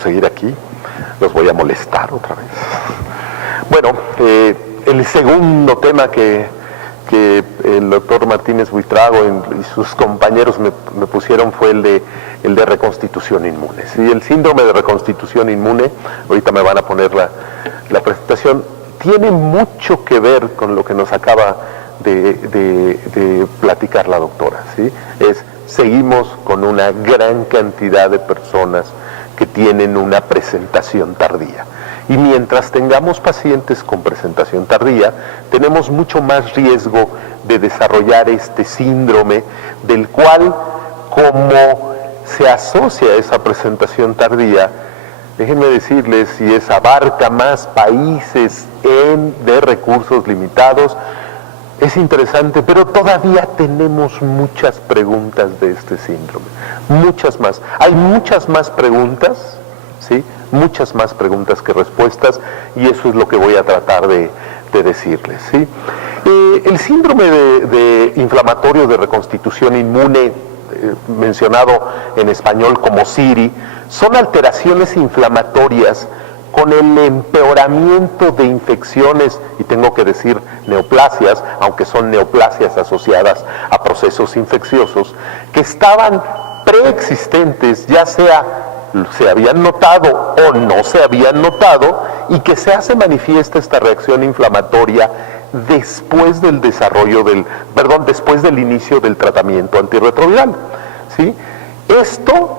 seguir aquí. Los voy a molestar otra vez. Bueno, el segundo tema que el doctor Martínez Buitrago y sus compañeros me pusieron fue el de reconstitución inmune. ¿Sí? El síndrome de reconstitución inmune, ahorita me van a poner la presentación, tiene mucho que ver con lo que nos acaba de platicar la doctora. ¿Sí? Seguimos con una gran cantidad de personas que tienen una presentación tardía. Y mientras tengamos pacientes con presentación tardía, tenemos mucho más riesgo de desarrollar este síndrome, del cual, como se asocia a esa presentación tardía, déjenme decirles, si abarca más países de recursos limitados, es interesante, pero todavía tenemos muchas preguntas de este síndrome, muchas más. Hay muchas más preguntas, ¿sí? Muchas más preguntas que respuestas, y eso es lo que voy a tratar de decirles, ¿sí? El síndrome de inflamatorio de reconstitución inmune, mencionado en español como SIRI, son alteraciones inflamatorias con el empeoramiento de infecciones, y tengo que decir neoplasias, aunque son neoplasias asociadas a procesos infecciosos, que estaban preexistentes, ya sea se habían notado o no se habían notado, y que se hace manifiesta esta reacción inflamatoria después del después del inicio del tratamiento antirretroviral, ¿sí? Esto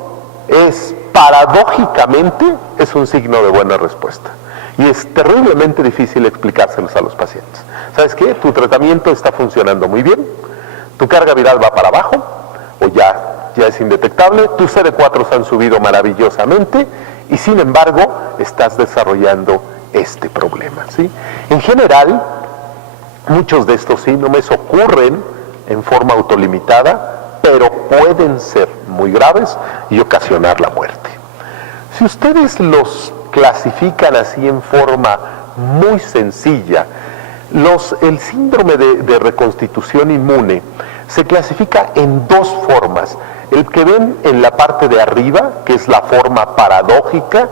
es, paradójicamente, es un signo de buena respuesta, y es terriblemente difícil explicárselos a los pacientes. ¿Sabes qué? Tu tratamiento está funcionando muy bien, tu carga viral va para abajo, o ya es indetectable, tus CD4 han subido maravillosamente, y sin embargo estás desarrollando este problema, ¿sí? En general, muchos de estos síndromes ocurren en forma autolimitada, pero pueden ser muy graves y ocasionar la muerte. Si ustedes los clasifican así en forma muy sencilla, el síndrome de reconstitución inmune se clasifica en dos formas. El que ven en la parte de arriba, que es la forma paradójica,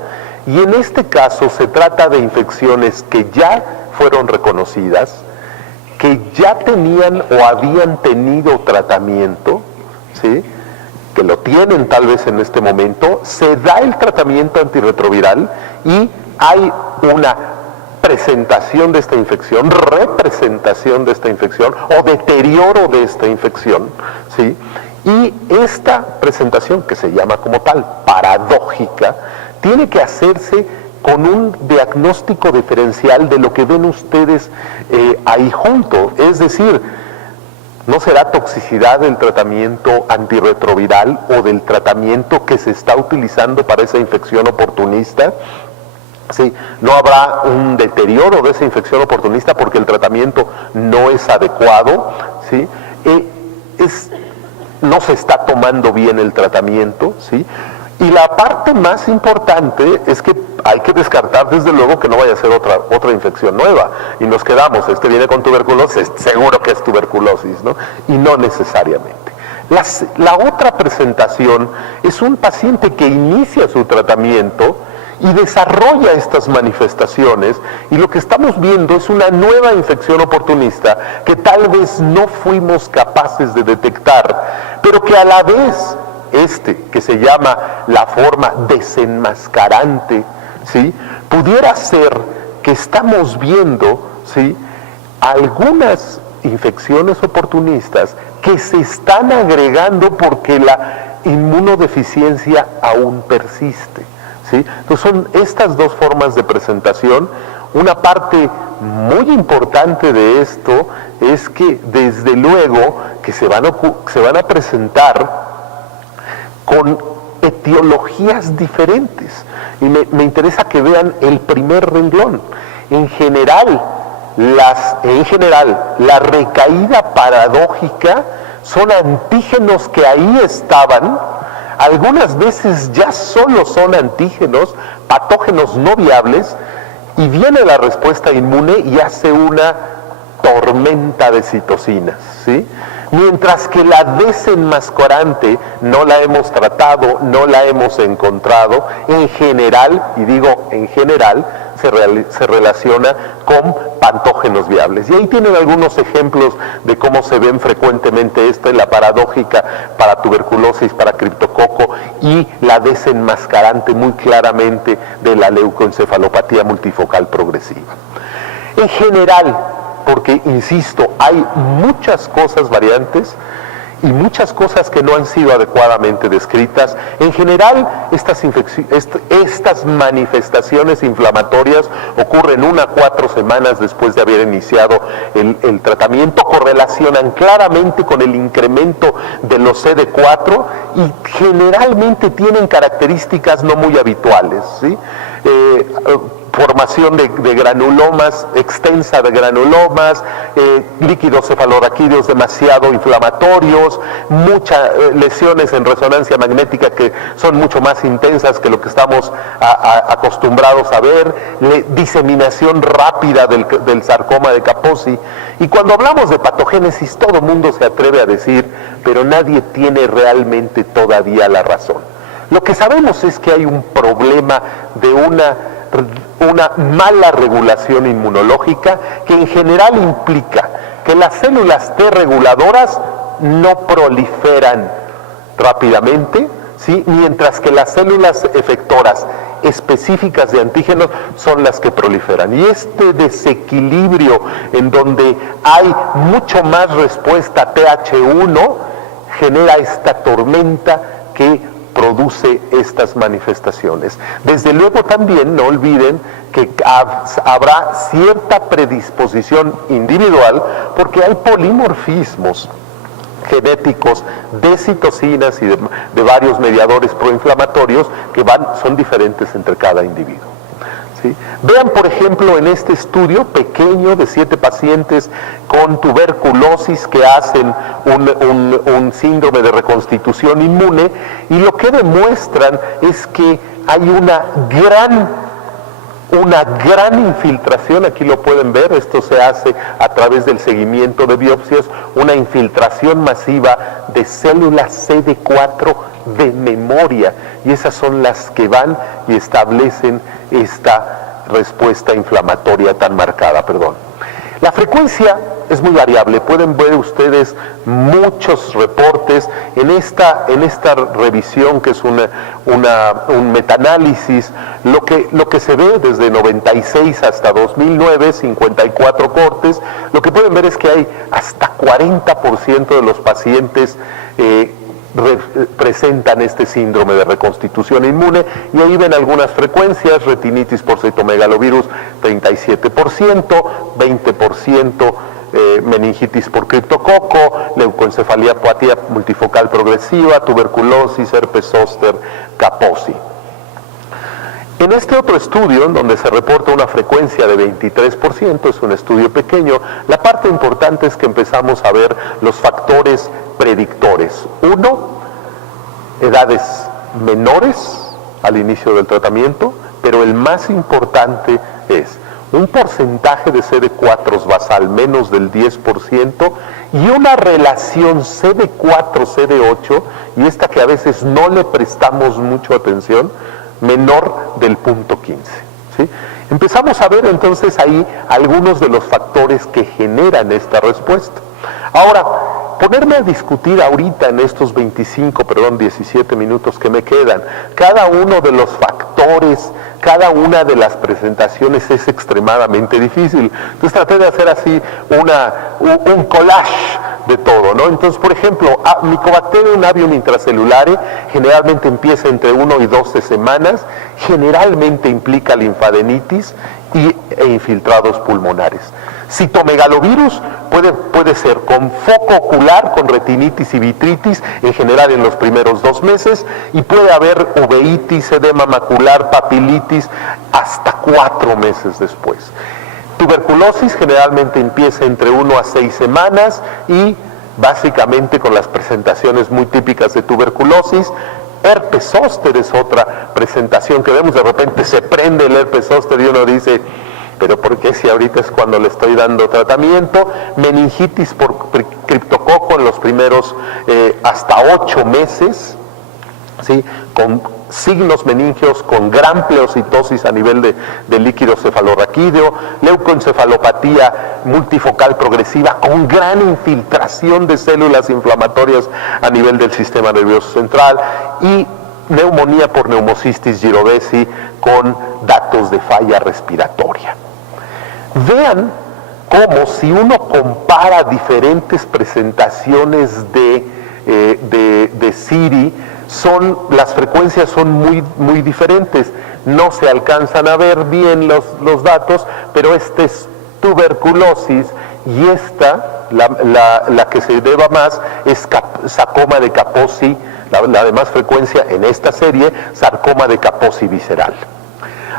y en este caso se trata de infecciones que ya fueron reconocidas, que ya tenían o habían tenido tratamiento, ¿sí? Que lo tienen tal vez en este momento, se da el tratamiento antirretroviral y hay una presentación de esta infección, representación de esta infección o deterioro de esta infección, ¿sí? Y esta presentación, que se llama como tal paradójica, tiene que hacerse con un diagnóstico diferencial de lo que ven ustedes ahí junto. Es decir, no será toxicidad del tratamiento antirretroviral o del tratamiento que se está utilizando para esa infección oportunista. Sí, no habrá un deterioro de esa infección oportunista porque el tratamiento no es adecuado, ¿sí? No se está tomando bien el tratamiento, ¿sí? Y la parte más importante es que hay que descartar desde luego que no vaya a ser otra infección nueva, y nos quedamos, viene con tuberculosis, seguro que es tuberculosis, ¿no? Y no necesariamente. La otra presentación es un paciente que inicia su tratamiento y desarrolla estas manifestaciones, y lo que estamos viendo es una nueva infección oportunista que tal vez no fuimos capaces de detectar, pero que a la vez que se llama la forma desenmascarante, ¿sí? Pudiera ser que estamos viendo, ¿sí?, algunas infecciones oportunistas que se están agregando porque la inmunodeficiencia aún persiste, ¿sí? Entonces son estas dos formas de presentación. Una parte muy importante de esto es que desde luego que se van a presentar con etiologías diferentes, y me interesa que vean el primer renglón. En general, la recaída paradójica son antígenos que ahí estaban, algunas veces ya solo son antígenos, patógenos no viables, y viene la respuesta inmune y hace una tormenta de citocinas, ¿sí? Mientras que la desenmascarante no la hemos tratado, no la hemos encontrado, en general, y digo en general, se relaciona con patógenos viables. Y ahí tienen algunos ejemplos de cómo se ven frecuentemente esto en la paradójica para tuberculosis, para criptococo, y la desenmascarante muy claramente de la leucoencefalopatía multifocal progresiva. En general, porque, insisto, hay muchas cosas variantes y muchas cosas que no han sido adecuadamente descritas. En general, estas manifestaciones inflamatorias ocurren 1 a 4 semanas después de haber iniciado el tratamiento, correlacionan claramente con el incremento de los CD4 y generalmente tienen características no muy habituales, ¿sí? Formación de granulomas, extensa de granulomas, líquidos cefalorraquídeos demasiado inflamatorios, muchas lesiones en resonancia magnética que son mucho más intensas que lo que estamos acostumbrados a ver, diseminación rápida del sarcoma de Kaposi. Y cuando hablamos de patogénesis, todo el mundo se atreve a decir, pero nadie tiene realmente todavía la razón. Lo que sabemos es que hay un problema de una mala regulación inmunológica que en general implica que las células T reguladoras no proliferan rápidamente, ¿sí? Mientras que las células efectoras específicas de antígenos son las que proliferan. Y este desequilibrio en donde hay mucho más respuesta TH1 genera esta tormenta que produce estas manifestaciones. Desde luego también no olviden que habrá cierta predisposición individual porque hay polimorfismos genéticos de citocinas y de varios mediadores proinflamatorios que son diferentes entre cada individuo. ¿Sí? Vean, por ejemplo, en este estudio pequeño de 7 pacientes con tuberculosis que hacen un síndrome de reconstitución inmune, y lo que demuestran es que hay una gran infiltración, aquí lo pueden ver, esto se hace a través del seguimiento de biopsias, una infiltración masiva de células CD4 de memoria, y esas son las que van y establecen esta respuesta inflamatoria tan marcada, La frecuencia es muy variable, pueden ver ustedes muchos reportes en esta revisión que es un metaanálisis, lo que se ve desde 96 hasta 2009, 54 cortes, lo que pueden ver es que hay hasta 40% de los pacientes presentan este síndrome de reconstitución inmune, y ahí ven algunas frecuencias: retinitis por citomegalovirus 37%, 20% meningitis por criptococo, leucoencefalopatía multifocal progresiva, tuberculosis, herpes zóster, Kaposi. En este otro estudio, en donde se reporta una frecuencia de 23%, es un estudio pequeño, la parte importante es que empezamos a ver los factores predictores. 1, edades menores al inicio del tratamiento, pero el más importante es un porcentaje de CD4 basal menos del 10% y una relación CD4-CD8, y esta que a veces no le prestamos mucha atención, menor del 0.15. ¿Sí? Empezamos a ver entonces ahí algunos de los factores que generan esta respuesta. Ahora, ponerme a discutir ahorita en estos 17 minutos que me quedan, cada uno de los factores, cada una de las presentaciones es extremadamente difícil. Entonces traté de hacer así un collage de todo, ¿no? Entonces, por ejemplo, Mycobacterium avium intracelulare generalmente empieza entre 1 y 12 semanas, generalmente implica linfadenitis e infiltrados pulmonares. Citomegalovirus puede ser con foco ocular, con retinitis y vitritis, en general en los primeros 2 meses, y puede haber uveitis, edema macular, papilitis, hasta 4 meses después. Tuberculosis generalmente empieza entre 1 a 6 semanas y básicamente con las presentaciones muy típicas de tuberculosis. Herpes zóster es otra presentación que vemos, de repente se prende el herpes zóster y uno dice, pero ¿por qué si ahorita es cuando le estoy dando tratamiento? Meningitis por criptococo en los primeros hasta 8 meses, ¿sí? Con signos meningios, con gran pleocitosis a nivel de líquido cefalorraquídeo, leucoencefalopatía multifocal progresiva, con gran infiltración de células inflamatorias a nivel del sistema nervioso central, y neumonía por neumocistis girovesi con datos de falla respiratoria. Vean cómo, si uno compara diferentes presentaciones de CIRI, las frecuencias son muy diferentes. No se alcanzan a ver bien los datos, pero esta es tuberculosis y esta, la que se deba más, es sarcoma de Kaposi, la de más frecuencia en esta serie, sarcoma de Kaposi visceral.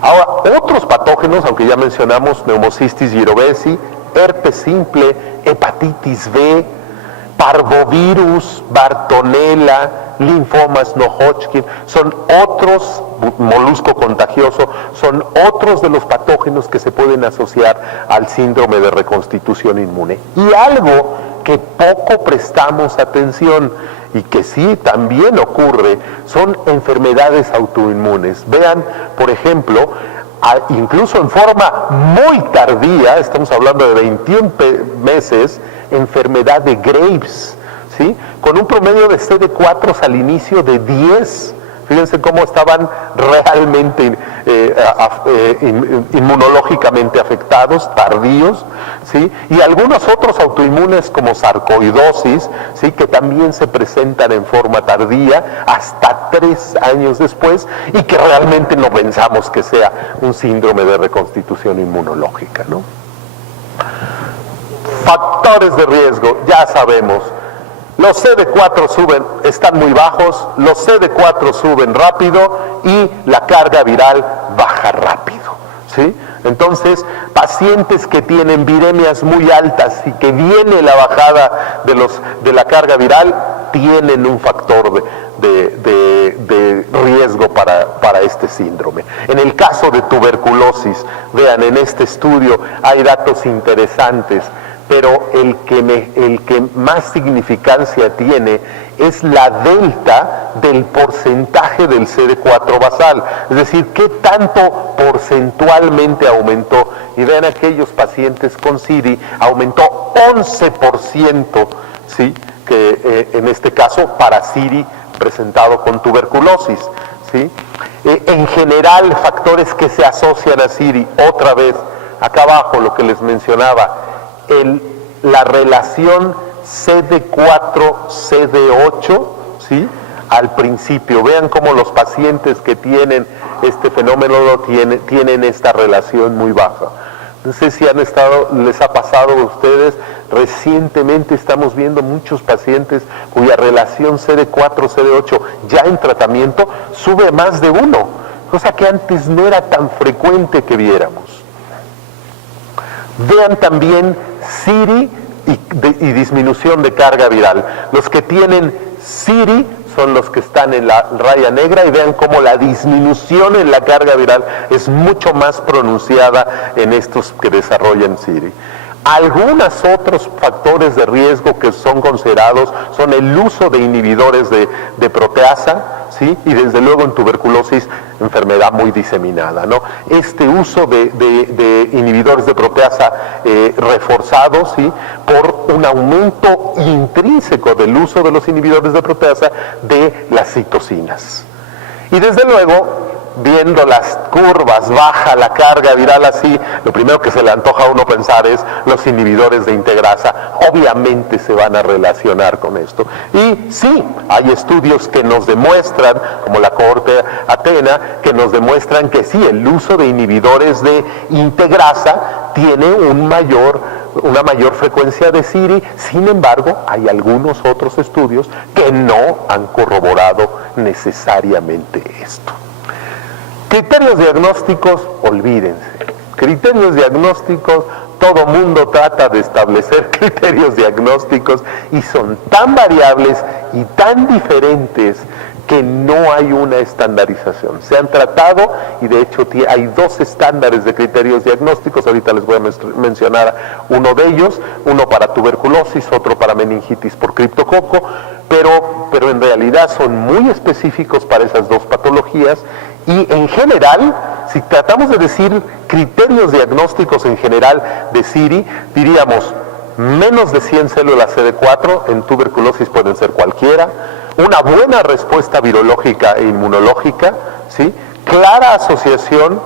Ahora, otros patógenos, aunque ya mencionamos neumocistis girovesi, herpes simple, hepatitis B, parvovirus, Bartonella, linfomas no Hodgkin, son otros, molusco contagioso, son otros de los patógenos que se pueden asociar al síndrome de reconstitución inmune. Y algo que poco prestamos atención y que sí también ocurre, son enfermedades autoinmunes. Vean, por ejemplo, incluso en forma muy tardía, estamos hablando de 21 meses, enfermedad de Graves, ¿sí? Con un promedio de CD4 al inicio de 10. Fíjense cómo estaban realmente inmunológicamente afectados, tardíos, ¿sí? Y algunos otros autoinmunes como sarcoidosis, ¿sí? Que también se presentan en forma tardía, hasta 3 años después, y que realmente no pensamos que sea un síndrome de reconstitución inmunológica, ¿no? Factores de riesgo, ya sabemos. Los CD4 están muy bajos, los CD4 suben rápido y la carga viral baja rápido, ¿sí? Entonces, pacientes que tienen viremias muy altas y que viene la bajada de la carga viral, tienen un factor de riesgo para este síndrome. En el caso de tuberculosis, vean, en este estudio hay datos interesantes, pero el que más significancia tiene es la delta del porcentaje del CD4 basal, es decir, qué tanto porcentualmente aumentó. Y vean, aquellos pacientes con CIRI aumentó 11%, ¿sí? Que en este caso para CIRI presentado con tuberculosis, ¿sí? En general, factores que se asocian a CIRI, otra vez, acá abajo lo que les mencionaba, la relación CD4-CD8, ¿sí? Al principio, vean cómo los pacientes que tienen este fenómeno tienen esta relación muy baja. No sé si les ha pasado a ustedes, recientemente estamos viendo muchos pacientes cuya relación CD4-CD8 ya en tratamiento sube a más de 1, cosa que antes no era tan frecuente que viéramos. Vean también CIRI y disminución de carga viral. Los que tienen CIRI son los que están en la raya negra, y vean cómo la disminución en la carga viral es mucho más pronunciada en estos que desarrollan CIRI. Algunos otros factores de riesgo que son considerados son el uso de inhibidores de proteasa, ¿sí? Y desde luego en tuberculosis, enfermedad muy diseminada, ¿no? Este uso de inhibidores de proteasa reforzados, ¿sí? Por un aumento intrínseco del uso de los inhibidores de proteasa de las citocinas. Y desde luego, viendo las curvas, baja la carga viral así, lo primero que se le antoja a uno pensar es los inhibidores de integrasa, obviamente se van a relacionar con esto. Y sí, hay estudios que nos demuestran, como la cohorte Athena, que nos demuestran que sí, el uso de inhibidores de integrasa tiene una mayor frecuencia de CIRI. Sin embargo, hay algunos otros estudios que no han corroborado necesariamente esto. Criterios diagnósticos, olvídense. Criterios diagnósticos, todo mundo trata de establecer criterios diagnósticos y son tan variables y tan diferentes que no hay una estandarización. Se han tratado y de hecho hay dos estándares de criterios diagnósticos, ahorita les voy a mencionar uno de ellos, uno para tuberculosis, otro para meningitis por criptococo, pero en realidad son muy específicos para esas dos patologías y en general, si tratamos de decir criterios diagnósticos en general de CIRI, diríamos menos de 100 células CD4, en tuberculosis pueden ser cualquiera, una buena respuesta virológica e inmunológica, ¿sí? Clara asociación,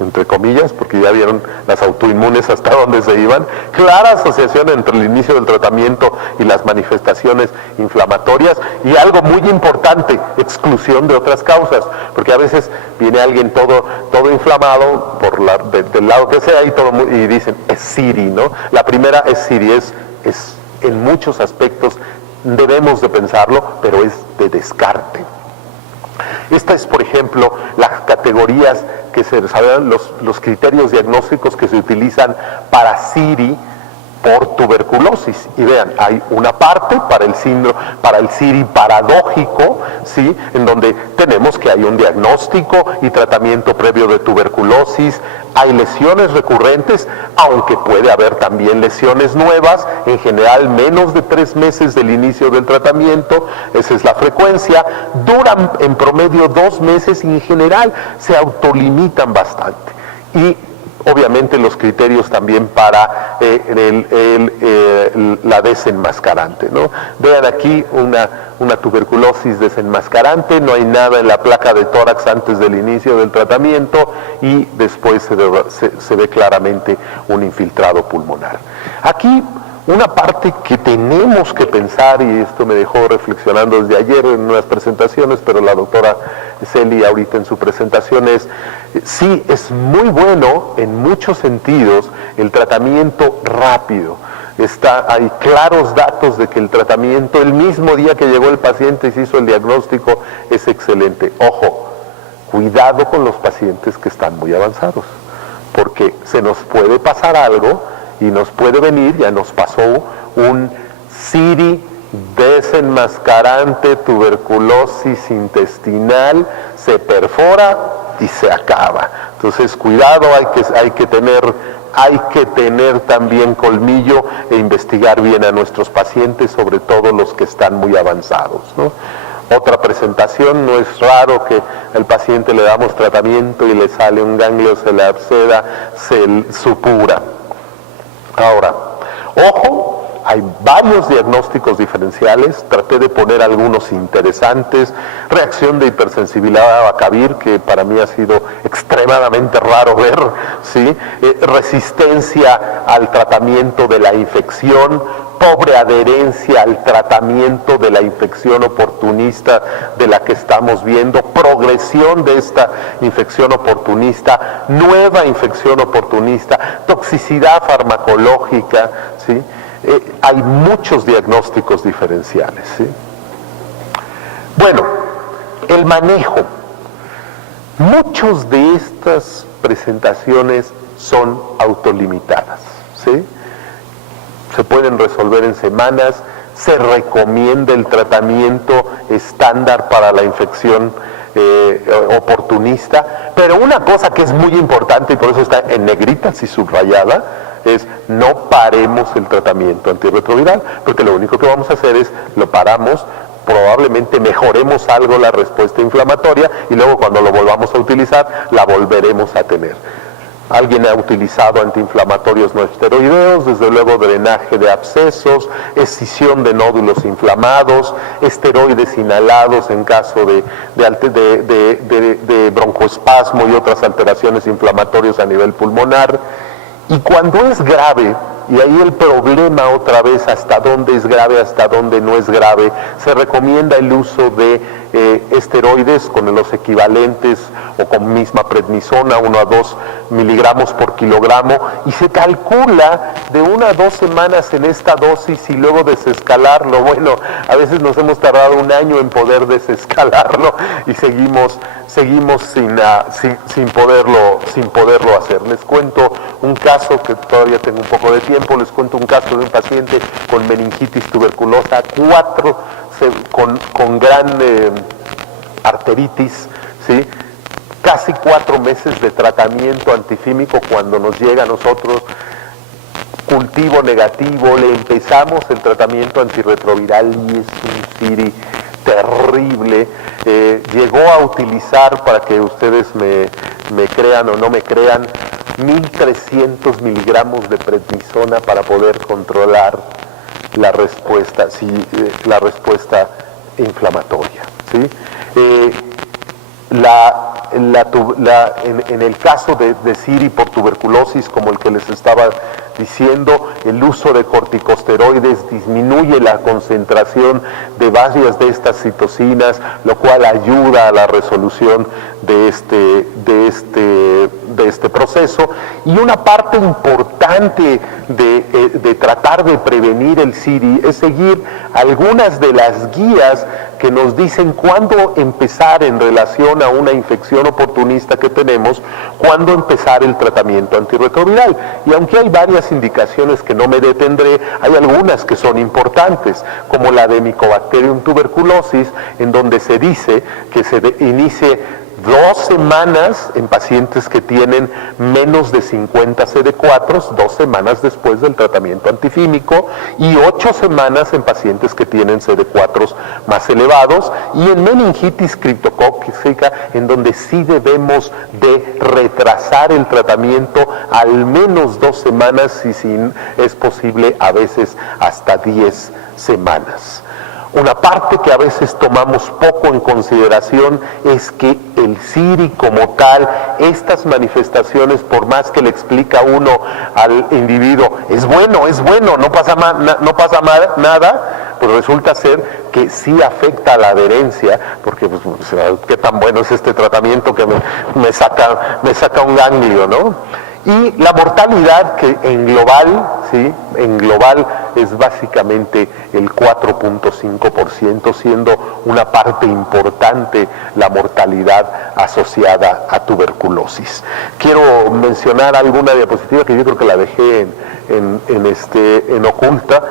entre comillas, porque ya vieron las autoinmunes hasta dónde se iban, clara asociación entre el inicio del tratamiento y las manifestaciones inflamatorias, y algo muy importante, exclusión de otras causas, porque a veces viene alguien todo inflamado del lado que sea y dicen, es CIRI, ¿no? La primera es CIRI, es en muchos aspectos debemos de pensarlo, pero es de descarte. Esta es, por ejemplo, las categorías que se saben, los criterios diagnósticos que se utilizan para CIRI por tuberculosis. Y vean, hay una parte para el CIRI paradójico, ¿sí? En donde tenemos que hay un diagnóstico y tratamiento previo de tuberculosis, hay lesiones recurrentes, aunque puede haber también lesiones nuevas, en general menos de 3 meses del inicio del tratamiento, esa es la frecuencia, duran en promedio 2 meses y en general se autolimitan bastante. Y obviamente los criterios también para la desenmascarante, ¿no? Vean aquí una tuberculosis desenmascarante, no hay nada en la placa de tórax antes del inicio del tratamiento y después se ve claramente un infiltrado pulmonar. Aquí una parte que tenemos que pensar, y esto me dejó reflexionando desde ayer en unas presentaciones, pero la doctora Celi ahorita en su presentación sí, es muy bueno en muchos sentidos el tratamiento rápido. Hay claros datos de que el tratamiento, el mismo día que llegó el paciente y se hizo el diagnóstico, es excelente. Ojo, cuidado con los pacientes que están muy avanzados, porque se nos puede pasar algo y nos puede venir, ya nos pasó un CIRI desenmascarante, tuberculosis intestinal, se perfora y se acaba. Entonces cuidado, hay que tener también colmillo e investigar bien a nuestros pacientes, sobre todo los que están muy avanzados, ¿no? Otra presentación, no es raro que al paciente le damos tratamiento y le sale un ganglio, se le absceda, se supura. Ahora, ojo, hay varios diagnósticos diferenciales, traté de poner algunos interesantes. Reacción de hipersensibilidad a Abacavir, que para mí ha sido extremadamente raro ver, ¿sí? Resistencia al tratamiento de la infección, pobre adherencia al tratamiento de la infección oportunista de la que estamos viendo, progresión de esta infección oportunista, nueva infección oportunista, toxicidad farmacológica, ¿sí? Hay muchos diagnósticos diferenciales, ¿sí? Bueno, el manejo. Muchos de estas presentaciones son autolimitadas, ¿sí? Se pueden resolver en semanas, se recomienda el tratamiento estándar para la infección oportunista, pero una cosa que es muy importante y por eso está en negrita, así subrayada, es no paremos el tratamiento antirretroviral, porque lo único que vamos a hacer es lo paramos, probablemente mejoremos algo la respuesta inflamatoria y luego cuando lo volvamos a utilizar la volveremos a tener. Alguien ha utilizado antiinflamatorios no esteroideos, desde luego drenaje de abscesos, escisión de nódulos inflamados, esteroides inhalados en caso de broncoespasmo y otras alteraciones inflamatorias a nivel pulmonar. Y cuando es grave, y ahí el problema otra vez, hasta dónde es grave, hasta dónde no es grave, se recomienda el uso de esteroides con los equivalentes o con misma prednisona, 1 a 2 miligramos por kilogramo, y se calcula de 1 a 2 semanas en esta dosis y luego desescalarlo. Bueno, a veces nos hemos tardado 1 año en poder desescalarlo y seguimos sin poderlo hacer. Les cuento un caso, que todavía tengo un poco de tiempo, les cuento un caso de un paciente con meningitis tuberculosa 4, con gran arteritis, ¿sí? Casi 4 meses de tratamiento antifímico cuando nos llega a nosotros cultivo negativo, le empezamos el tratamiento antirretroviral y es un CIRI terrible. Llegó a utilizar, para que ustedes me crean o no me crean, 1.300 miligramos de prednisona para poder controlar la respuesta, la respuesta inflamatoria, ¿sí? En el caso de CIRI por tuberculosis, como el que les estaba diciendo, el uso de corticosteroides disminuye la concentración de varias de estas citocinas, lo cual ayuda a la resolución de este proceso. Y una parte importante de tratar de prevenir el CIRI es seguir algunas de las guías que nos dicen cuándo empezar en relación a una infección oportunista que tenemos, cuándo empezar el tratamiento antirretroviral. Y aunque hay varias indicaciones que no me detendré, hay algunas que son importantes, como la de Mycobacterium tuberculosis, en donde se dice que se inicie 2 semanas en pacientes que tienen menos de 50 CD4, 2 semanas después del tratamiento antifímico, y 8 semanas en pacientes que tienen CD4 más elevados, y en meningitis criptocócica, en donde sí debemos de retrasar el tratamiento al menos 2 semanas, y si es posible a veces hasta 10 semanas. Una parte que a veces tomamos poco en consideración es que el CIRI como tal, estas manifestaciones, por más que le explica uno al individuo, es bueno, no pasa nada, pues resulta ser que sí afecta a la adherencia, porque pues, qué tan bueno es este tratamiento que me saca un ganglio, ¿no? Y la mortalidad, que en global, ¿sí? En global es básicamente el 4.5%, siendo una parte importante la mortalidad asociada a tuberculosis. Quiero mencionar alguna diapositiva que yo creo que la dejé en oculta.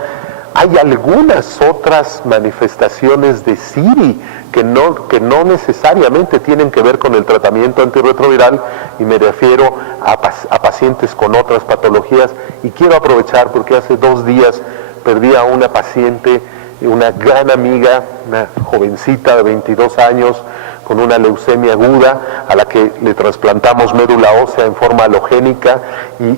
Hay algunas otras manifestaciones de CIRI que no necesariamente tienen que ver con el tratamiento antirretroviral, y me refiero a pacientes con otras patologías. Y quiero aprovechar porque hace 2 días perdí a una paciente, una gran amiga, una jovencita de 22 años con una leucemia aguda, a la que le trasplantamos médula ósea en forma halogénica, y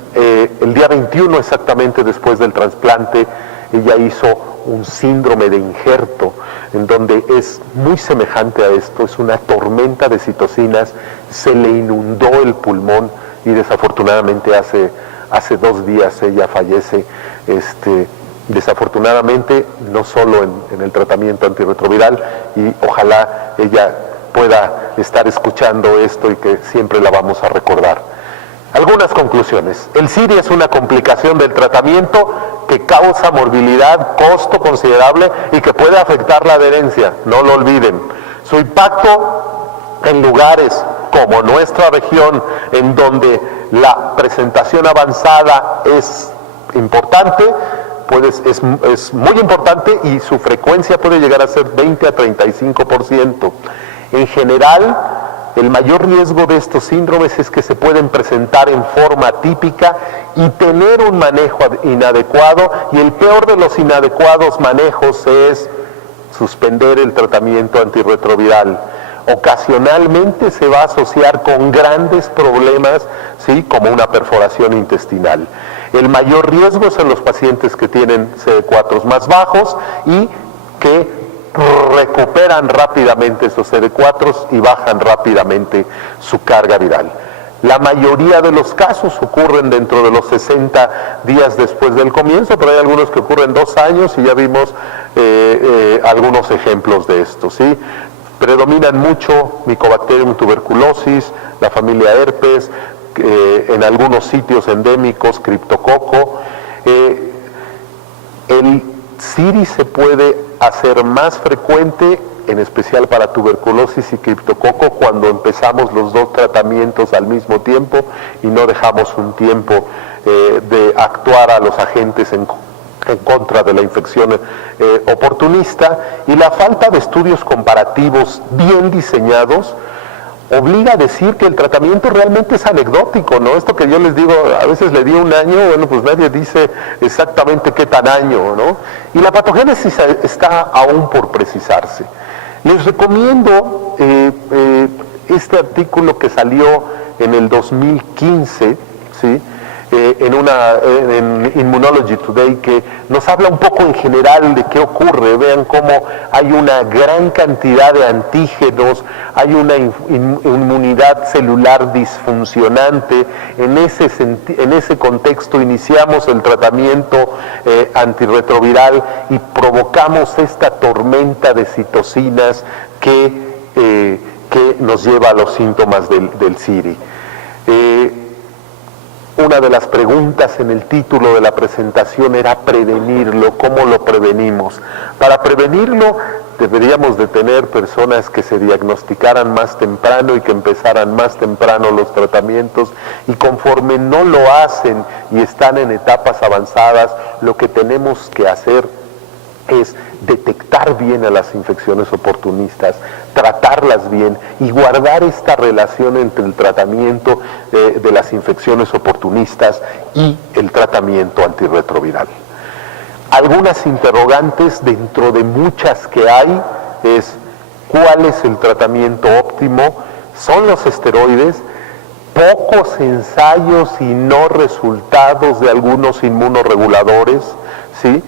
el día 21 exactamente después del trasplante, ella hizo un síndrome de injerto, en donde es muy semejante a esto, es una tormenta de citocinas, se le inundó el pulmón y desafortunadamente hace 2 días ella fallece, desafortunadamente no solo en el tratamiento antirretroviral, y ojalá ella pueda estar escuchando esto y que siempre la vamos a recordar. Algunas conclusiones. El CIRI es una complicación del tratamiento que causa morbilidad, costo considerable y que puede afectar la adherencia, no lo olviden. Su impacto en lugares como nuestra región, en donde la presentación avanzada es importante, es muy importante, y su frecuencia puede llegar a ser 20 a 35%. En general, el mayor riesgo de estos síndromes es que se pueden presentar en forma típica y tener un manejo inadecuado, y el peor de los inadecuados manejos es suspender el tratamiento antirretroviral. Ocasionalmente se va a asociar con grandes problemas, ¿sí? Como una perforación intestinal. El mayor riesgo es en los pacientes que tienen CD4 más bajos y que recuperan rápidamente esos CD4 y bajan rápidamente su carga viral. La mayoría de los casos ocurren dentro de los 60 días después del comienzo, pero hay algunos que ocurren 2 años, y ya vimos algunos ejemplos de esto, ¿sí? Predominan mucho Mycobacterium tuberculosis, la familia herpes, en algunos sitios endémicos criptococo. El CIRI se puede hacer más frecuente, en especial para tuberculosis y criptococo, cuando empezamos los 2 tratamientos al mismo tiempo y no dejamos un tiempo de actuar a los agentes en contra de la infección oportunista, y la falta de estudios comparativos bien diseñados obliga a decir que el tratamiento realmente es anecdótico, ¿no? Esto que yo les digo, a veces le di un año, bueno, pues nadie dice exactamente qué tan año, ¿no? Y la patogénesis está aún por precisarse. Les recomiendo este artículo que salió en el 2015, ¿sí? En Immunology Today, que nos habla un poco en general de qué ocurre. Vean cómo hay una gran cantidad de antígenos, hay una inmunidad celular disfuncionante. En ese contexto iniciamos el tratamiento antirretroviral y provocamos esta tormenta de citocinas que nos lleva a los síntomas del CIRI. Una de las preguntas en el título de la presentación era prevenirlo. ¿Cómo lo prevenimos? Para prevenirlo deberíamos de tener personas que se diagnosticaran más temprano y que empezaran más temprano los tratamientos, y conforme no lo hacen y están en etapas avanzadas, lo que tenemos que hacer es detectar bien a las infecciones oportunistas, tratarlas bien y guardar esta relación entre el tratamiento de las infecciones oportunistas y el tratamiento antirretroviral. Algunas interrogantes dentro de muchas que hay es: ¿cuál es el tratamiento óptimo? ¿Son los esteroides? Pocos ensayos y no resultados de algunos inmunorreguladores, ¿sí?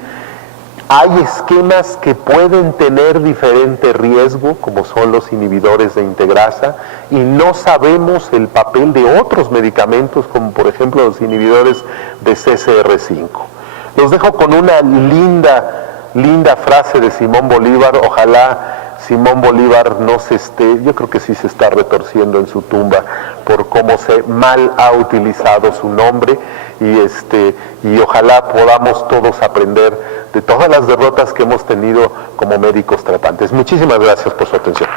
Hay esquemas que pueden tener diferente riesgo, como son los inhibidores de integrasa, y no sabemos el papel de otros medicamentos, como por ejemplo los inhibidores de CCR5. Los dejo con una linda frase de Simón Bolívar. Ojalá Simón Bolívar no se esté, yo creo que sí se está retorciendo en su tumba por cómo se mal ha utilizado su nombre, y ojalá podamos todos aprender de todas las derrotas que hemos tenido como médicos tratantes. Muchísimas gracias por su atención.